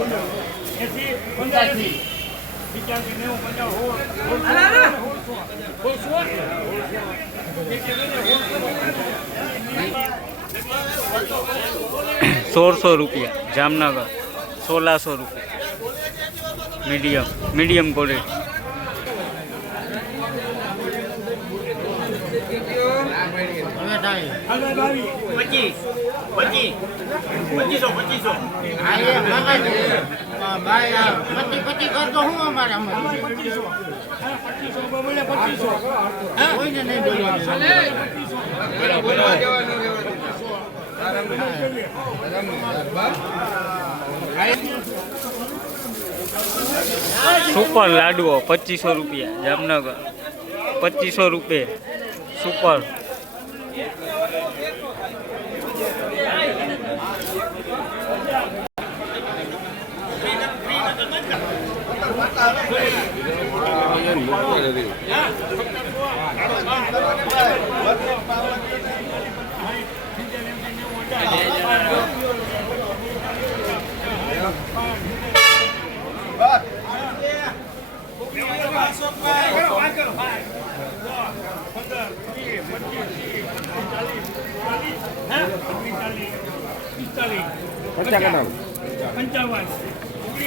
એસી પંચ્યાસી પંચ્યાસી નેવું પંચાવન સોળ સોળ સોળ સોળસો રૂપિયા જામનગર સોળસો રૂપિયા મીડિયમ મીડિયમ ક્વોલિટી પચીસ પચીસ પચીસો પચીસો પચી પચી કરતો હું અમારે પચીસો પચીસો કોઈને સુપર લાડવો પચીસો રૂપિયા, જામનગર, પચીસો રૂપિયા. સુપર પંચાવન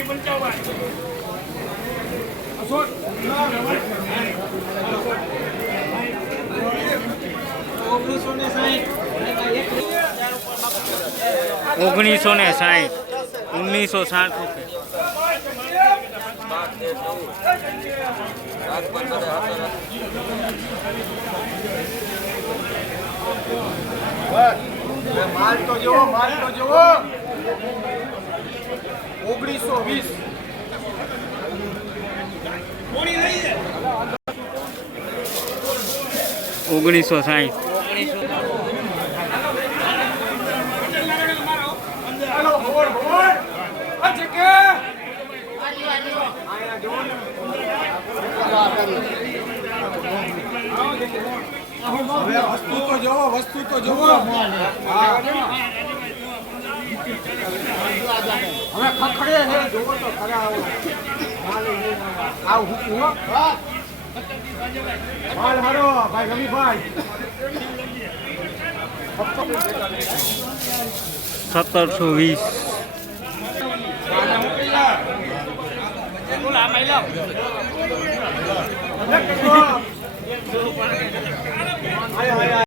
પંચાવન અશોક ઓગણીસો ને સાઠ. ઓગણીસો સાઠ રૂપિયા માલ તો જોવો માલ તો જોવો ઓગણીસો વીસ. ઓગણીસો આ જગ્યા. હવે વસ્તુ તો જોવો વસ્તુ તો જોવો હવે ખખડે છે જોવો તો ખરા આવો આવ હું હો. માલ હારો ભાઈ રવિભાઈ. સત્તરસો વીસ. આયા આયા हाय हाय